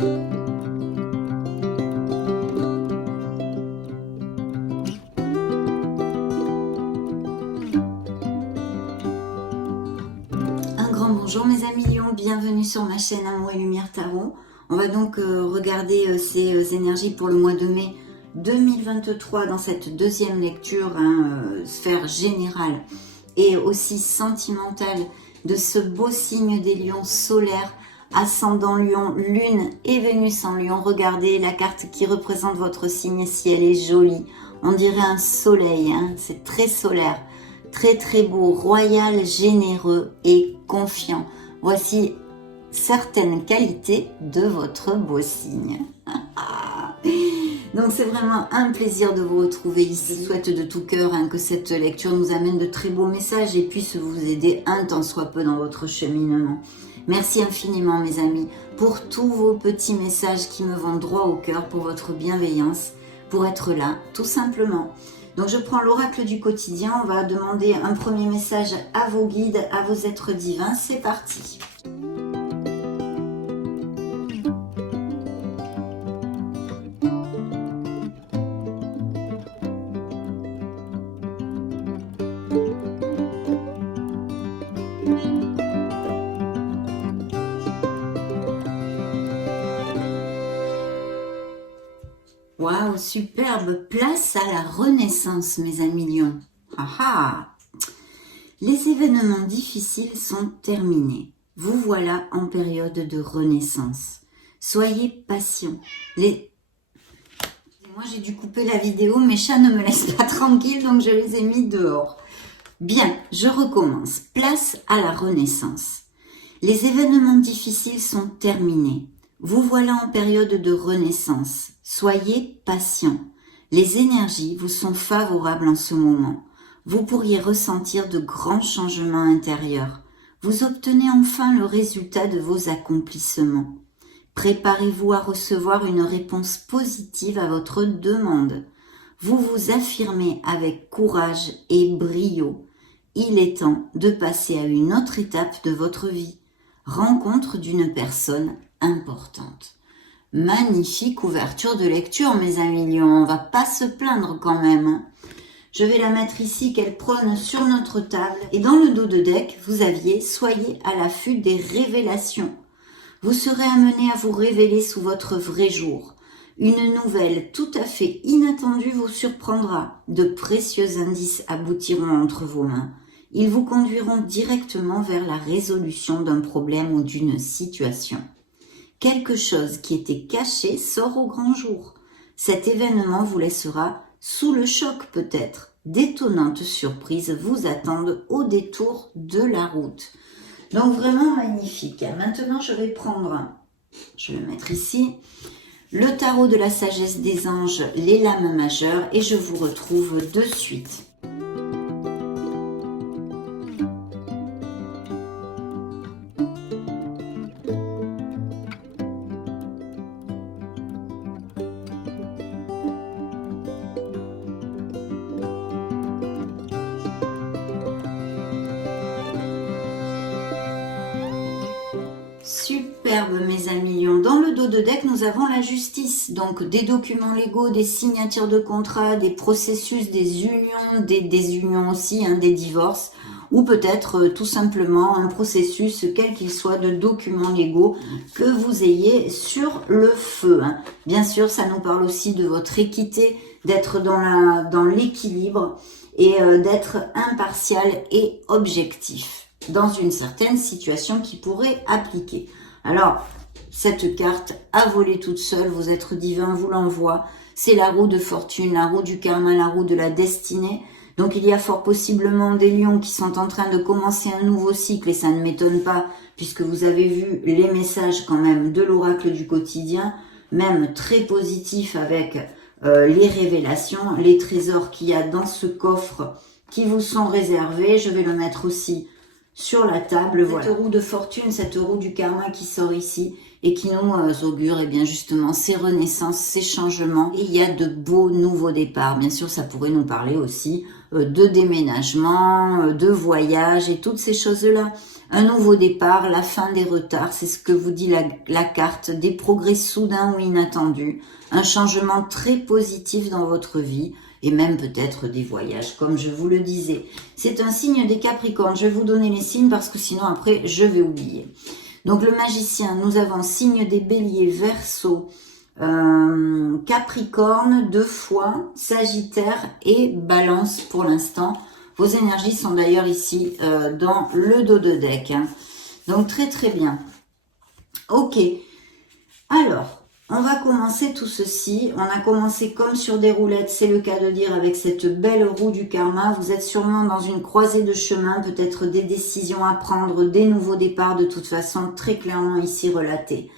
Un grand bonjour mes amis Lions, bienvenue sur ma chaîne Amour et Lumière Tarot. On va donc regarder ces énergies pour le mois de mai 2023 dans cette deuxième lecture, sphère générale et aussi sentimentale de ce beau signe des lions solaires, ascendant lion, lune et Vénus en lion. Regardez la carte qui représente votre signe, si elle est jolie. On dirait un soleil, c'est très solaire. Très très beau, royal, généreux et confiant. Voici certaines qualités de votre beau signe. Donc c'est vraiment un plaisir de vous retrouver ici. Je souhaite de tout cœur que cette lecture nous amène de très beaux messages et puisse vous aider un tant soit peu dans votre cheminement. Merci infiniment mes amis pour tous vos petits messages qui me vont droit au cœur, pour votre bienveillance, pour être là tout simplement. Donc je prends l'oracle du quotidien, on va demander un premier message à vos guides, à vos êtres divins, c'est parti. Waouh, superbe, place à la renaissance mes amis lions. Les événements difficiles sont terminés. Vous voilà en période de renaissance. Soyez patients. Moi j'ai dû couper la vidéo, mes chats ne me laissent pas tranquille, donc je les ai mis dehors. Bien, je recommence. Place à la renaissance. Les événements difficiles sont terminés. Vous voilà en période de renaissance. Soyez patient. Les énergies vous sont favorables en ce moment. Vous pourriez ressentir de grands changements intérieurs. Vous obtenez enfin le résultat de vos accomplissements. Préparez-vous à recevoir une réponse positive à votre demande. Vous vous affirmez avec courage et brio. Il est temps de passer à une autre étape de votre vie. Rencontre d'une personne importante. Magnifique ouverture de lecture mes amis lions, on va pas se plaindre quand même. Je vais la mettre ici, qu'elle prône sur notre table. Et dans le dos de deck, vous aviez « Soyez à l'affût des révélations ». Vous serez amené à vous révéler sous votre vrai jour. Une nouvelle tout à fait inattendue vous surprendra. De précieux indices aboutiront entre vos mains. Ils vous conduiront directement vers la résolution d'un problème ou d'une situation. Quelque chose qui était caché sort au grand jour. Cet événement vous laissera sous le choc peut-être. D'étonnantes surprises vous attendent au détour de la route. Donc vraiment magnifique. Maintenant je vais prendre, je vais mettre ici, le tarot de la sagesse des anges, les lames majeures, et je vous retrouve de suite. Superbe mes amis lions. Dans le dos de deck, nous avons la justice. Donc des documents légaux, des signatures de contrats, des processus, des unions, des désunions aussi, des divorces. Ou peut-être tout simplement un processus, quel qu'il soit, de documents légaux que vous ayez sur le feu. Bien sûr, ça nous parle aussi de votre équité, d'être dans l'équilibre et d'être impartial et objectif dans une certaine situation qui pourrait appliquer. Alors, cette carte a volé toute seule, vos êtres divins vous l'envoient. C'est la roue de fortune, la roue du karma, la roue de la destinée. Donc il y a fort possiblement des lions qui sont en train de commencer un nouveau cycle, et ça ne m'étonne pas, puisque vous avez vu les messages quand même de l'oracle du quotidien, même très positifs avec les révélations, les trésors qu'il y a dans ce coffre qui vous sont réservés. Je vais le mettre aussi sur la table. Voilà. Cette roue de fortune, cette roue du karma qui sort ici et qui nous augure bien justement ces renaissances, ces changements. Et il y a de beaux nouveaux départs. Bien sûr, ça pourrait nous parler aussi de déménagement, de voyage et toutes ces choses-là. Un nouveau départ, la fin des retards, c'est ce que vous dit la carte, des progrès soudains ou inattendus, un changement très positif dans votre vie et même peut-être des voyages, comme je vous le disais. C'est un signe des Capricornes. Je vais vous donner les signes parce que sinon après je vais oublier. Donc le magicien, nous avons signe des Béliers, Verseau, Capricorne, 2 fois, Sagittaire et Balance pour l'instant. Vos énergies sont d'ailleurs ici dans le dos de deck. Hein. Donc très très bien. Ok. Alors, on va commencer tout ceci. On a commencé comme sur des roulettes, c'est le cas de dire, avec cette belle roue du karma. Vous êtes sûrement dans une croisée de chemin, peut-être des décisions à prendre, des nouveaux départs de toute façon, très clairement ici relatés.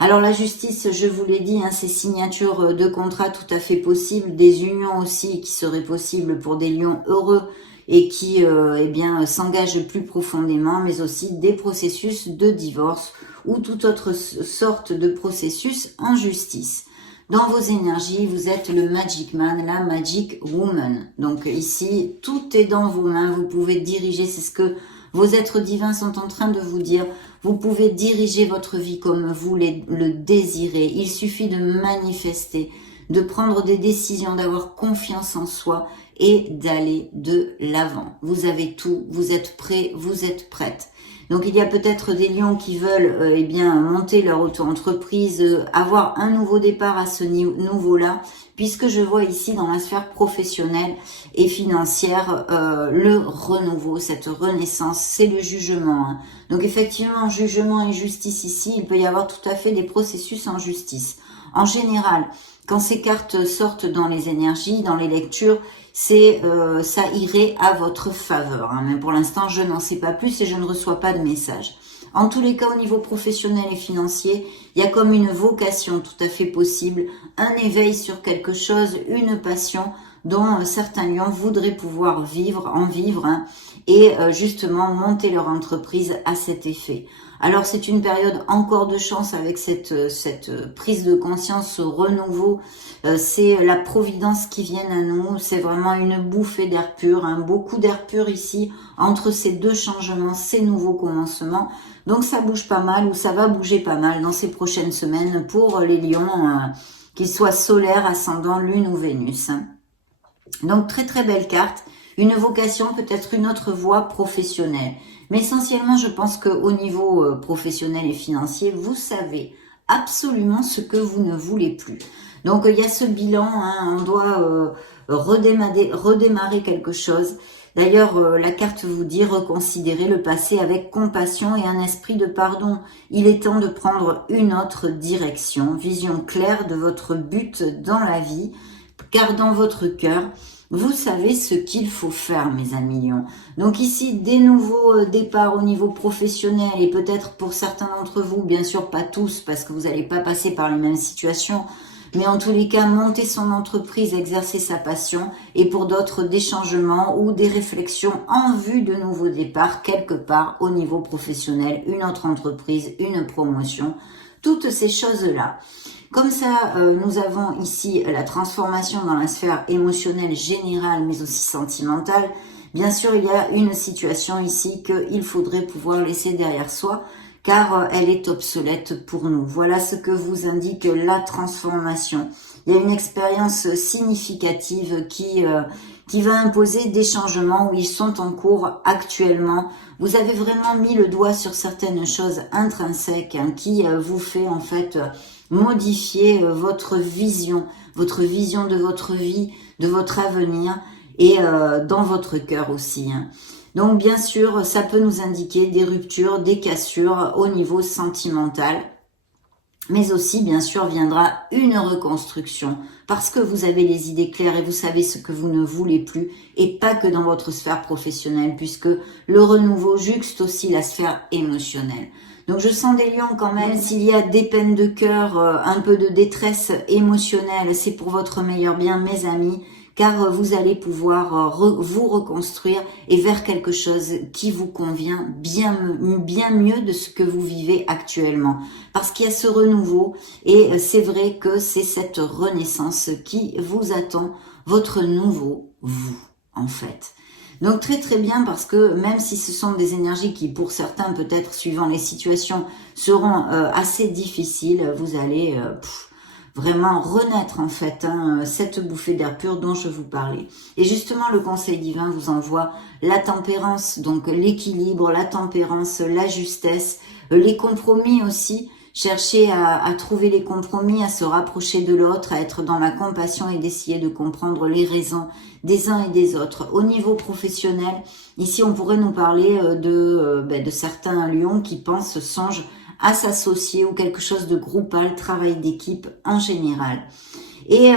Alors la justice, je vous l'ai dit, hein, ces signatures de contrats tout à fait possibles, des unions aussi qui seraient possibles pour des lions heureux et qui eh bien s'engagent plus profondément, mais aussi des processus de divorce ou toute autre sorte de processus en justice. Dans vos énergies, vous êtes le Magic Man, la Magic Woman. Donc ici, tout est dans vos mains, vous pouvez diriger, c'est ce que vos êtres divins sont en train de vous dire. Vous pouvez diriger votre vie comme vous le désirez. Il suffit de manifester, de prendre des décisions, d'avoir confiance en soi et d'aller de l'avant. Vous avez tout, vous êtes prêts, vous êtes prêtes. Donc il y a peut-être des lions qui veulent eh bien monter leur auto-entreprise, avoir un nouveau départ à ce niveau-là, puisque je vois ici dans la sphère professionnelle et financière le renouveau, cette renaissance, c'est le jugement. Hein. Donc effectivement, jugement et justice ici, il peut y avoir tout à fait des processus en justice. En général, quand ces cartes sortent dans les énergies, dans les lectures, c'est ça irait à votre faveur. Hein. Mais pour l'instant, je n'en sais pas plus et je ne reçois pas de message. En tous les cas, au niveau professionnel et financier, il y a comme une vocation tout à fait possible, un éveil sur quelque chose, une passion dont certains lions voudraient pouvoir en vivre hein, et justement monter leur entreprise à cet effet. Alors c'est une période encore de chance avec cette prise de conscience, ce renouveau, c'est la providence qui vient à nous, c'est vraiment une bouffée d'air pur, hein, beaucoup d'air pur ici entre ces deux changements, ces nouveaux commencements. Donc ça bouge pas mal ou ça va bouger pas mal dans ces prochaines semaines pour les lions, qu'ils soient solaires, ascendant, lune ou Vénus. Donc très très belle carte, une vocation, peut-être une autre voie professionnelle. Mais essentiellement, je pense qu'au niveau professionnel et financier, vous savez absolument ce que vous ne voulez plus. Donc il y a ce bilan, hein, on doit redémarrer quelque chose. D'ailleurs, la carte vous dit reconsidérer le passé avec compassion et un esprit de pardon. Il est temps de prendre une autre direction, vision claire de votre but dans la vie, car dans votre cœur, vous savez ce qu'il faut faire, mes amis lions. Donc ici, des nouveaux départs au niveau professionnel et peut-être pour certains d'entre vous, bien sûr pas tous, parce que vous n'allez pas passer par les mêmes situations, mais en tous les cas, monter son entreprise, exercer sa passion et pour d'autres, des changements ou des réflexions en vue de nouveaux départs quelque part au niveau professionnel, une autre entreprise, une promotion, toutes ces choses-là. Comme ça, nous avons ici la transformation dans la sphère émotionnelle générale, mais aussi sentimentale. Bien sûr, il y a une situation ici qu'il faudrait pouvoir laisser derrière soi, car elle est obsolète pour nous. Voilà ce que vous indique la transformation. Il y a une expérience significative qui va imposer des changements où ils sont en cours actuellement. Vous avez vraiment mis le doigt sur certaines choses intrinsèques hein, qui vous fait en fait modifier votre vision de votre vie, de votre avenir et dans votre cœur aussi. Hein. Donc bien sûr, ça peut nous indiquer des ruptures, des cassures au niveau sentimental. Mais aussi, bien sûr, viendra une reconstruction parce que vous avez les idées claires et vous savez ce que vous ne voulez plus et pas que dans votre sphère professionnelle puisque le renouveau juxte aussi la sphère émotionnelle. Donc je sens des lions quand même, s'il y a des peines de cœur, un peu de détresse émotionnelle, c'est pour votre meilleur bien, mes amis, car vous allez pouvoir vous reconstruire et vers quelque chose qui vous convient bien mieux de ce que vous vivez actuellement. Parce qu'il y a ce renouveau et c'est vrai que c'est cette renaissance qui vous attend, votre nouveau vous, en fait. Donc très très bien, parce que même si ce sont des énergies qui pour certains peut-être suivant les situations seront assez difficiles, vous allez vraiment renaître en fait cette bouffée d'air pur dont je vous parlais. Et justement le conseil divin vous envoie la tempérance, donc l'équilibre, la tempérance, la justesse, les compromis aussi. Chercher à trouver les compromis, à se rapprocher de l'autre, à être dans la compassion et d'essayer de comprendre les raisons des uns et des autres. Au niveau professionnel, ici on pourrait nous parler de certains lions qui pensent, songent à s'associer ou quelque chose de groupal, travail d'équipe en général. Et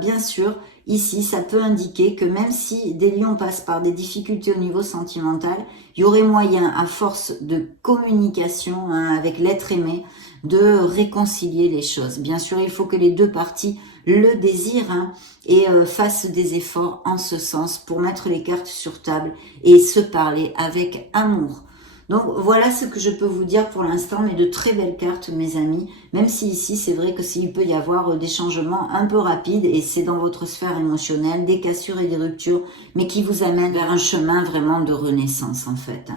bien sûr, ici, ça peut indiquer que même si des lions passent par des difficultés au niveau sentimental, il y aurait moyen, à force de communication avec l'être aimé, de réconcilier les choses. Bien sûr, il faut que les deux parties le désirent et fassent des efforts en ce sens pour mettre les cartes sur table et se parler avec amour. Donc voilà ce que je peux vous dire pour l'instant, mais de très belles cartes mes amis, même si ici c'est vrai que s'il peut y avoir des changements un peu rapides et c'est dans votre sphère émotionnelle, des cassures et des ruptures, mais qui vous amènent vers un chemin vraiment de renaissance en fait.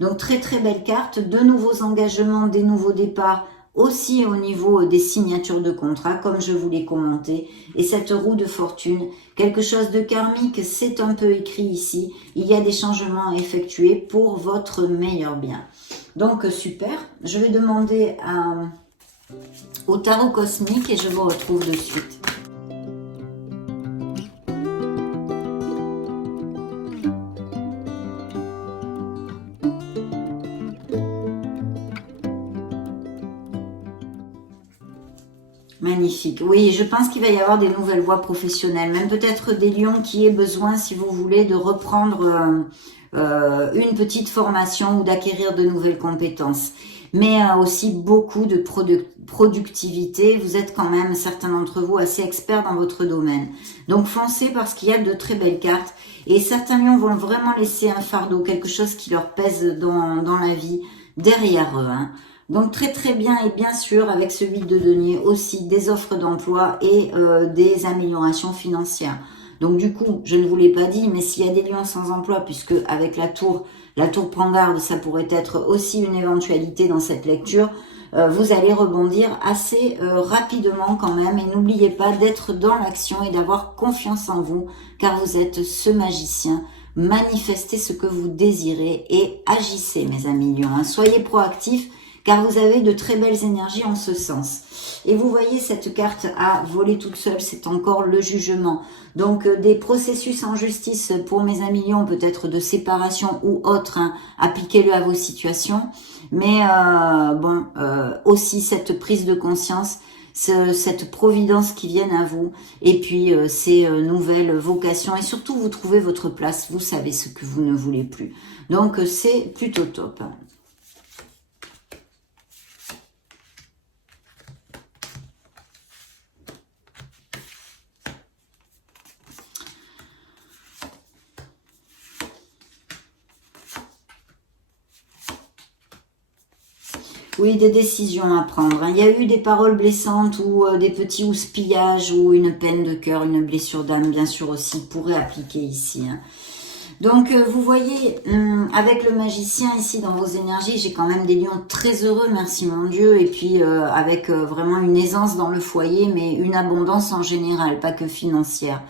Donc très très belles cartes, de nouveaux engagements, des nouveaux départs, aussi au niveau des signatures de contrat, comme je vous l'ai commenté, et cette roue de fortune, quelque chose de karmique, c'est un peu écrit ici, il y a des changements à effectuer pour votre meilleur bien. Donc super, je vais demander au tarot cosmique et je vous retrouve de suite. Magnifique. Oui, je pense qu'il va y avoir des nouvelles voies professionnelles, même peut-être des lions qui aient besoin, si vous voulez, de reprendre une petite formation ou d'acquérir de nouvelles compétences. Mais aussi beaucoup de productivité. Vous êtes quand même, certains d'entre vous, assez experts dans votre domaine. Donc foncez parce qu'il y a de très belles cartes. Et certains lions vont vraiment laisser un fardeau, quelque chose qui leur pèse dans la vie, derrière eux. Donc très très bien, et bien sûr avec ce 8 de denier aussi des offres d'emploi et des améliorations financières. Donc du coup, je ne vous l'ai pas dit, mais s'il y a des lions sans emploi, puisque avec la tour prend garde, ça pourrait être aussi une éventualité dans cette lecture, vous allez rebondir assez rapidement quand même. Et n'oubliez pas d'être dans l'action et d'avoir confiance en vous, car vous êtes ce magicien. Manifestez ce que vous désirez et agissez mes amis lions. Soyez proactifs, car vous avez de très belles énergies en ce sens. Et vous voyez cette carte à voler toute seule, c'est encore le jugement. Donc des processus en justice pour mes amis lions, peut-être de séparation ou autre, appliquez-le à vos situations. Mais aussi cette prise de conscience, cette providence qui vient à vous, et puis ces nouvelles vocations, et surtout vous trouvez votre place, vous savez ce que vous ne voulez plus. Donc c'est plutôt top. Oui, des décisions à prendre. Il y a eu des paroles blessantes ou des petits houspillages ou une peine de cœur, une blessure d'âme, bien sûr aussi, pourrait appliquer ici. Donc, vous voyez, avec le magicien ici dans vos énergies, j'ai quand même des lions très heureux, merci mon Dieu, et puis avec vraiment une aisance dans le foyer, mais une abondance en général, pas que financière.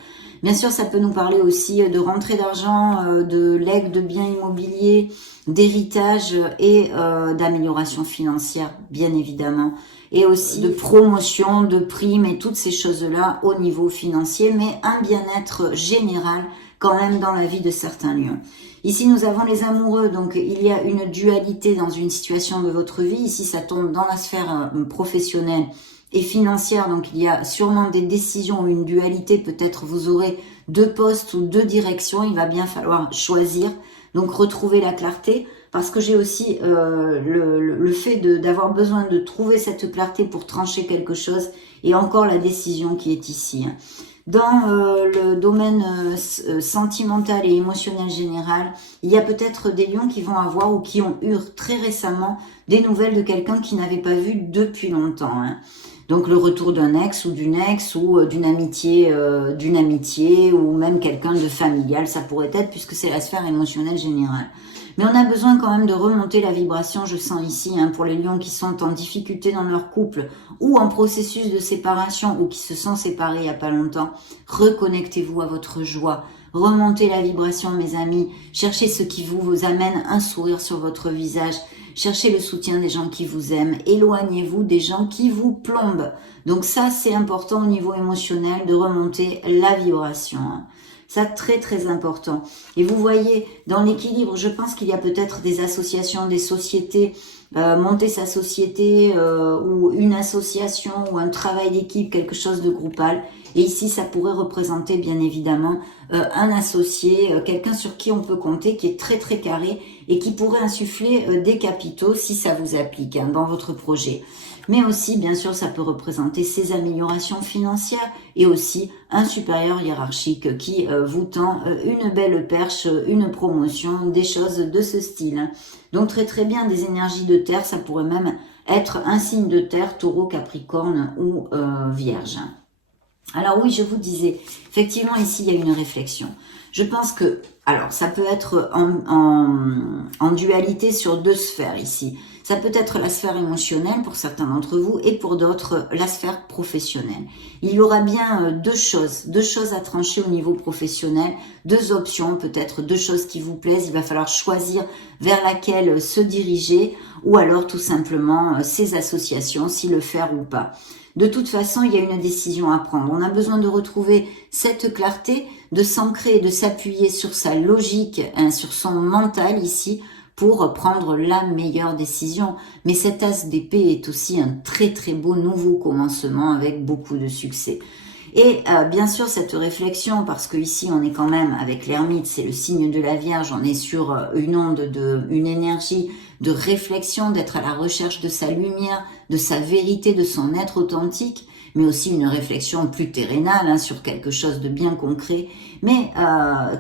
Bien sûr, ça peut nous parler aussi de rentrée d'argent, de legs de biens immobiliers, d'héritage et d'amélioration financière, bien évidemment. Et aussi de promotion, de primes et toutes ces choses-là au niveau financier, mais un bien-être général quand même dans la vie de certains lions. Ici, nous avons les amoureux, donc il y a une dualité dans une situation de votre vie. Ici, ça tombe dans la sphère professionnelle et financière, donc il y a sûrement des décisions ou une dualité, peut-être vous aurez 2 postes ou 2 directions, il va bien falloir choisir, donc retrouver la clarté, parce que j'ai aussi le fait d'avoir besoin de trouver cette clarté pour trancher quelque chose, et encore la décision qui est ici. Dans le domaine sentimental et émotionnel général, il y a peut-être des lions qui vont avoir ou qui ont eu très récemment des nouvelles de quelqu'un qui n'avait pas vu depuis longtemps. Donc le retour d'un ex ou d'une ex ou d'une amitié ou même quelqu'un de familial, ça pourrait être puisque c'est la sphère émotionnelle générale. Mais on a besoin quand même de remonter la vibration, je sens ici, pour les lions qui sont en difficulté dans leur couple ou en processus de séparation ou qui se sont séparés il n'y a pas longtemps. Reconnectez-vous à votre joie. Remontez la vibration, mes amis. Cherchez ce qui vous amène un sourire sur votre visage. Cherchez le soutien des gens qui vous aiment. Éloignez-vous des gens qui vous plombent. Donc ça, c'est important au niveau émotionnel de remonter la vibration. Ça, très très important. Et vous voyez, dans l'équilibre, je pense qu'il y a peut-être des associations, des sociétés, monter sa société ou une association ou un travail d'équipe, quelque chose de groupal. Et ici, ça pourrait représenter bien évidemment un associé, quelqu'un sur qui on peut compter, qui est très très carré et qui pourrait insuffler des capitaux si ça vous applique dans votre projet. Mais aussi, bien sûr, ça peut représenter ces améliorations financières et aussi un supérieur hiérarchique qui vous tend une belle perche, une promotion, des choses de ce style. Donc très très bien, des énergies de terre, ça pourrait même être un signe de terre, taureau, capricorne ou vierge. Alors oui, je vous disais, effectivement ici il y a une réflexion. Je pense que, alors ça peut être en dualité sur deux sphères ici. Ça peut être la sphère émotionnelle pour certains d'entre vous et pour d'autres la sphère professionnelle. Il y aura bien deux choses à trancher au niveau professionnel, deux options peut-être, deux choses qui vous plaisent. Il va falloir choisir vers laquelle se diriger ou alors tout simplement ces associations, si le faire ou pas. De toute façon, il y a une décision à prendre. On a besoin de retrouver cette clarté, de s'ancrer, de s'appuyer sur sa logique, sur son mental ici, pour prendre la meilleure décision. Mais cet as d'épée est aussi un très très beau nouveau commencement avec beaucoup de succès. Et bien sûr cette réflexion, parce que ici on est quand même avec l'ermite, c'est le signe de la Vierge, on est sur une onde, une énergie de réflexion, d'être à la recherche de sa lumière, de sa vérité, de son être authentique, mais aussi une réflexion plus terrénale sur quelque chose de bien concret, mais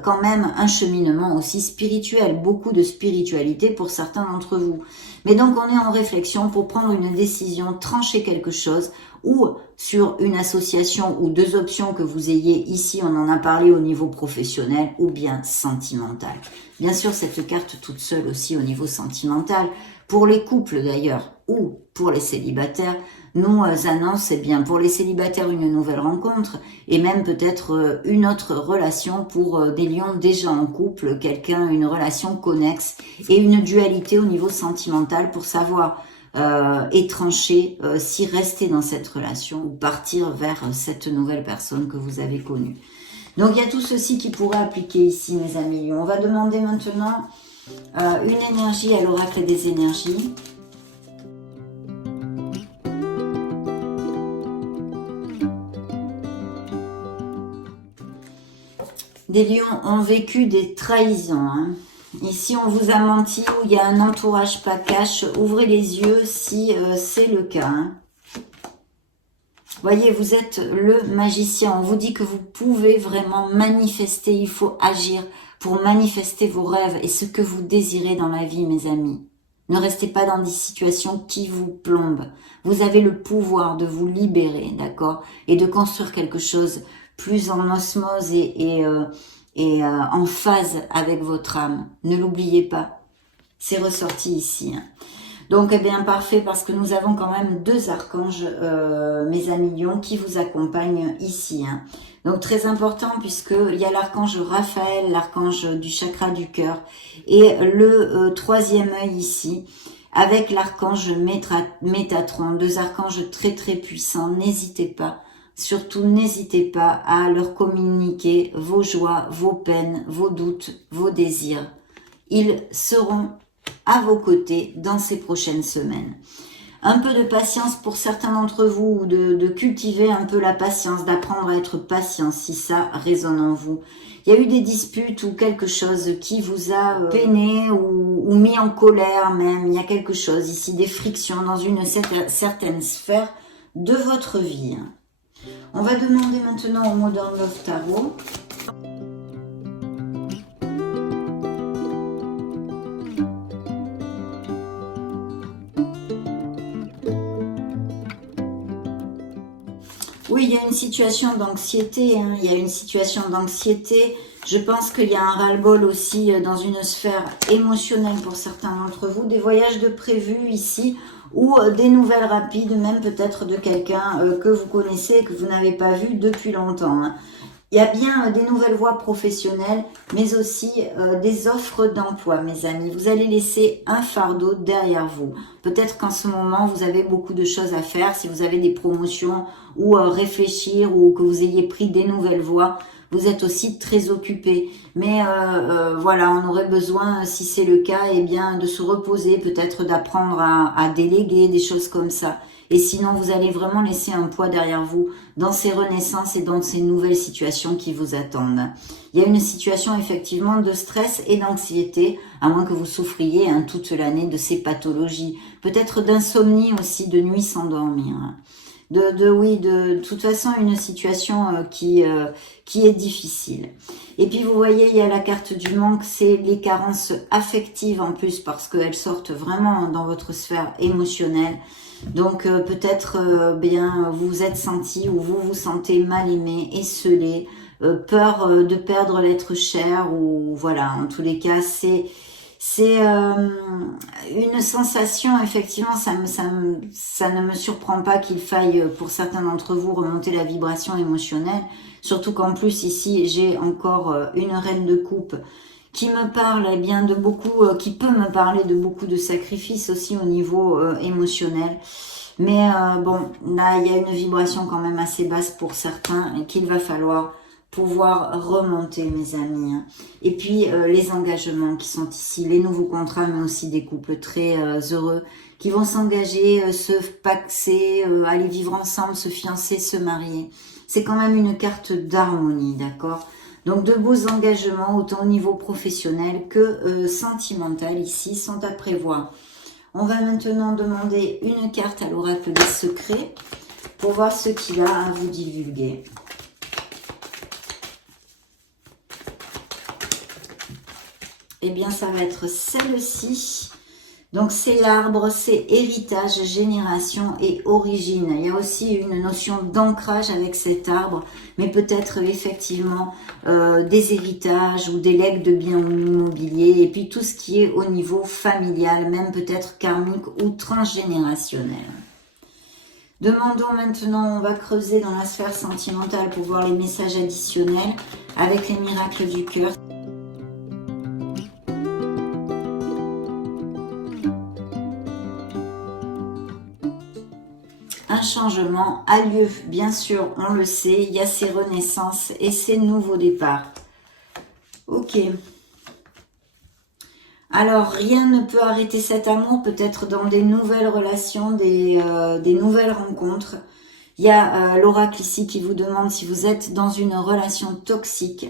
quand même un cheminement aussi spirituel, beaucoup de spiritualité pour certains d'entre vous. Mais donc on est en réflexion pour prendre une décision, trancher quelque chose, ou sur une association ou deux options que vous ayez ici, on en a parlé au niveau professionnel ou bien sentimental. Bien sûr, cette carte toute seule aussi au niveau sentimental, pour les couples d'ailleurs, ou pour les célibataires, nous annonce, bien, pour les célibataires, une nouvelle rencontre, et même peut-être une autre relation pour des lions déjà en couple, une relation connexe, et une dualité au niveau sentimental pour savoir et trancher si rester dans cette relation ou partir vers cette nouvelle personne que vous avez connue. Donc il y a tout ceci qui pourrait appliquer ici, mes amis. On va demander maintenant une énergie à l'oracle des énergies. Des lions ont vécu des trahisons. Ici, on vous a menti ou il y a un entourage pas cash. Ouvrez les yeux si c'est le cas. Voyez, vous êtes le magicien. On vous dit que vous pouvez vraiment manifester. Il faut agir pour manifester vos rêves et ce que vous désirez dans la vie, mes amis. Ne restez pas dans des situations qui vous plombent. Vous avez le pouvoir de vous libérer, d'accord, et de construire quelque chose plus en osmose et en phase avec votre âme. Ne l'oubliez pas. C'est ressorti ici. Donc, eh bien, parfait, parce que nous avons quand même deux archanges, mes amis lions, qui vous accompagnent ici. Donc, très important, puisqu'il y a l'archange Raphaël, l'archange du chakra du cœur, et le troisième œil ici, avec l'archange Métatron, deux archanges très très puissants. N'hésitez pas. Surtout, n'hésitez pas à leur communiquer vos joies, vos peines, vos doutes, vos désirs. Ils seront à vos côtés dans ces prochaines semaines. Un peu de patience pour certains d'entre vous, de cultiver un peu la patience, d'apprendre à être patient si ça résonne en vous. Il y a eu des disputes ou quelque chose qui vous a peiné ou mis en colère même. Il y a quelque chose ici, des frictions dans une certaine sphère de votre vie. On va demander maintenant au Modern Love Tarot. Oui, il y a une situation d'anxiété, hein. Il y a une situation d'anxiété. Je pense qu'il y a un ras-le-bol aussi dans une sphère émotionnelle pour certains d'entre vous. Des voyages de prévus ici ou des nouvelles rapides, même peut-être de quelqu'un que vous connaissez et que vous n'avez pas vu depuis longtemps, hein. Il y a bien des nouvelles voies professionnelles, mais aussi des offres d'emploi, mes amis. Vous allez laisser un fardeau derrière vous. Peut-être qu'en ce moment, vous avez beaucoup de choses à faire. Si vous avez des promotions ou réfléchir ou que vous ayez pris des nouvelles voies, vous êtes aussi très occupé. Mais voilà, on aurait besoin, si c'est le cas, eh bien, de se reposer, peut-être d'apprendre à déléguer, des choses comme ça. Et sinon, vous allez vraiment laisser un poids derrière vous dans ces renaissances et dans ces nouvelles situations qui vous attendent. Il y a une situation effectivement de stress et d'anxiété, à moins que vous souffriez toute l'année de ces pathologies. Peut-être d'insomnie aussi, de nuit sans dormir. De toute façon, une situation qui est difficile. Et puis, vous voyez, il y a la carte du manque, c'est les carences affectives en plus, parce qu'elles sortent vraiment dans votre sphère émotionnelle. Donc peut-être bien vous vous êtes senti ou vous vous sentez mal aimé, esseulé, peur de perdre l'être cher ou voilà, en tous les cas c'est une sensation, effectivement, ça ne me surprend pas qu'il faille pour certains d'entre vous remonter la vibration émotionnelle, surtout qu'en plus ici j'ai encore une reine de coupe qui me parle eh bien de beaucoup, qui peut me parler de beaucoup de sacrifices aussi au niveau émotionnel. Mais bon, là il y a une vibration quand même assez basse pour certains et qu'il va falloir pouvoir remonter, mes amis. Et puis les engagements qui sont ici, les nouveaux contrats, mais aussi des couples très heureux qui vont s'engager, se paxer, aller vivre ensemble, se fiancer, se marier. C'est quand même une carte d'harmonie, d'accord? Donc de beaux engagements, autant au niveau professionnel que sentimental ici, sont à prévoir. On va maintenant demander une carte à l'oracle des secrets pour voir ce qu'il a à vous divulguer. Eh bien, ça va être celle-ci. Donc, c'est l'arbre, c'est héritage, génération et origine. Il y a aussi une notion d'ancrage avec cet arbre, mais peut-être effectivement des héritages ou des legs de biens immobiliers, et puis tout ce qui est au niveau familial, même peut-être karmique ou transgénérationnel. Demandons maintenant, on va creuser dans la sphère sentimentale pour voir les messages additionnels avec les miracles du cœur. Un changement a lieu, bien sûr, on le sait, il y a ces renaissances et ces nouveaux départs. Ok. Alors, rien ne peut arrêter cet amour, peut-être dans des nouvelles relations, des nouvelles rencontres. Il y a l'oracle ici qui vous demande si vous êtes dans une relation toxique.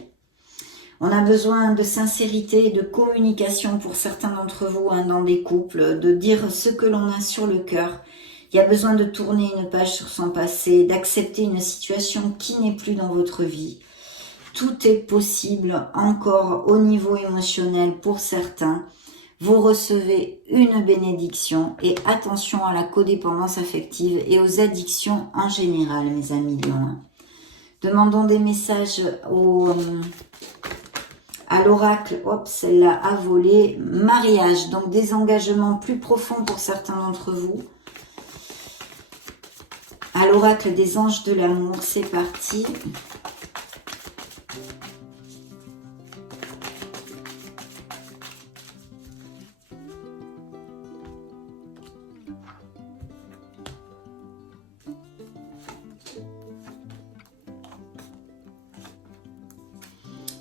On a besoin de sincérité et de communication pour certains d'entre vous dans des couples, de dire ce que l'on a sur le cœur. Il y a besoin de tourner une page sur son passé, d'accepter une situation qui n'est plus dans votre vie. Tout est possible encore au niveau émotionnel pour certains. Vous recevez une bénédiction et attention à la codépendance affective et aux addictions en général, mes amis lions. Demandons des messages à l'oracle. Hop, celle-là a volé. Mariage, donc des engagements plus profonds pour certains d'entre vous. À l'oracle des anges de l'amour, c'est parti.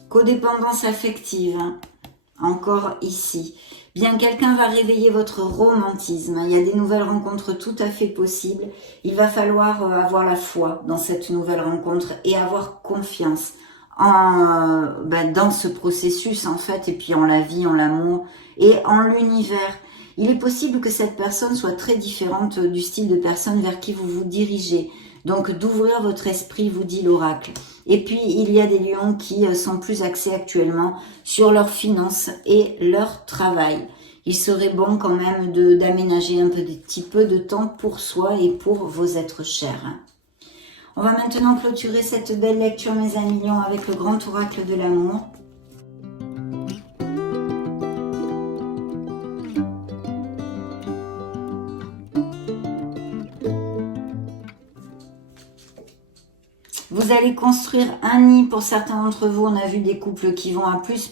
Codépendance affective, encore ici. Bien, quelqu'un va réveiller votre romantisme. Il y a des nouvelles rencontres tout à fait possibles. Il va falloir avoir la foi dans cette nouvelle rencontre et avoir confiance dans ce processus en fait, et puis en la vie, en l'amour et en l'univers. Il est possible que cette personne soit très différente du style de personne vers qui vous vous dirigez. Donc d'ouvrir votre esprit, vous dit l'oracle. Et puis il y a des lions qui sont plus axés actuellement sur leurs finances et leur travail. Il serait bon quand même d'aménager un petit peu de temps pour soi et pour vos êtres chers. On va maintenant clôturer cette belle lecture, mes amis lions, avec le grand oracle de l'amour. Vous allez construire un nid pour certains d'entre vous. On a vu des couples qui vont à plus,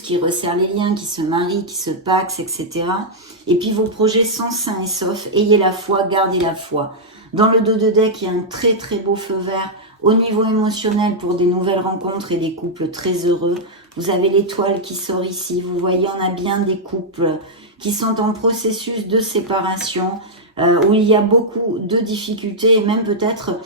qui resserrent les liens, qui se marient, qui se paxent, etc. Et puis vos projets sont sains et saufs. Ayez la foi, gardez la foi. Dans le dos de deck, il y a un très très beau feu vert au niveau émotionnel pour des nouvelles rencontres et des couples très heureux. Vous avez l'étoile qui sort ici. Vous voyez, on a bien des couples qui sont en processus de séparation. Où il y a beaucoup de difficultés et même peut-être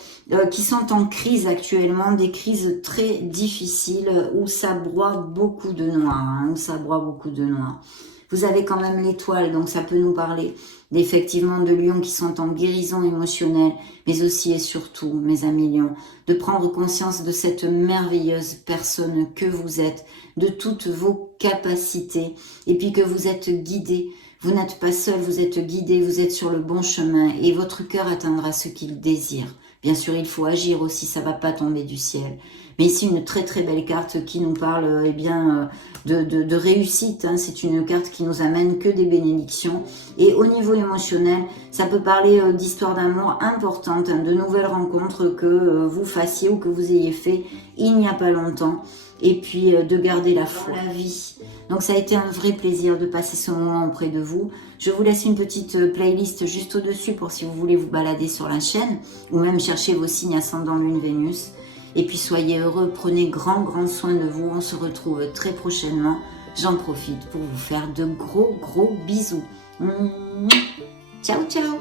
qui sont en crise actuellement, des crises très difficiles où ça broie beaucoup de noir, où ça broie beaucoup de noir. Vous avez quand même l'étoile, donc ça peut nous parler effectivement de lions qui sont en guérison émotionnelle, mais aussi et surtout, mes amis lions, de prendre conscience de cette merveilleuse personne que vous êtes, de toutes vos capacités, et puis que vous êtes guidés. Vous n'êtes pas seul, vous êtes guidé, vous êtes sur le bon chemin et votre cœur atteindra ce qu'il désire. Bien sûr, il faut agir aussi, ça va pas tomber du ciel. Mais ici, une très très belle carte qui nous parle de réussite. C'est une carte qui nous amène que des bénédictions. Et au niveau émotionnel, ça peut parler d'histoires d'amour importantes, de nouvelles rencontres que vous fassiez ou que vous ayez fait il n'y a pas longtemps. Et puis de garder la foi, la vie. Donc ça a été un vrai plaisir de passer ce moment auprès de vous. Je vous laisse une petite playlist juste au-dessus pour si vous voulez vous balader sur la chaîne ou même chercher vos signes ascendant Lune Vénus. Et puis soyez heureux, prenez grand soin de vous. On se retrouve très prochainement. J'en profite pour vous faire de gros bisous. Ciao ciao.